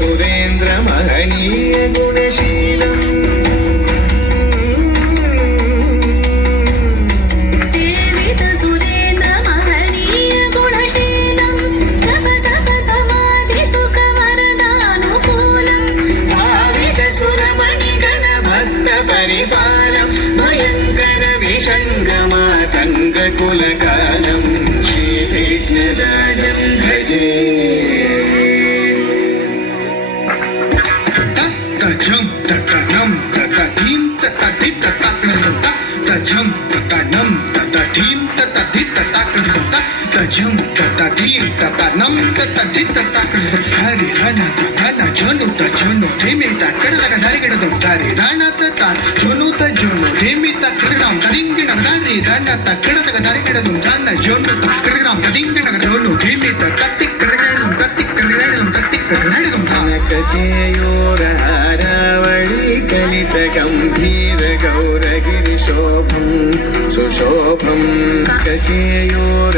सुरेंद्र महनीय गुणशीलम् सेवित सुरेंद्र महनीय गुणशीलम् जप तप समाधि सुख वरदानुकूलम् भावित सुरमणि गण भक्त परिपालम् भयंकर विषंगमातंग कुलकालम् श्री विघ्नराजम् भजे कलित गंभीर गौरगिरिशोभं सुशोभं ककेयूरहारावळि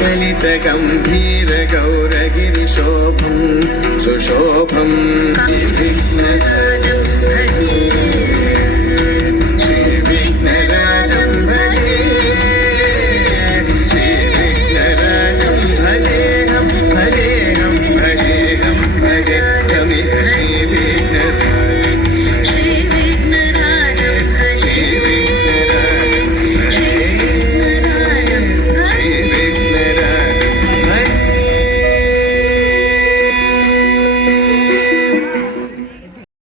कलित गंभीर गौरगिरिशोभं सुशोभं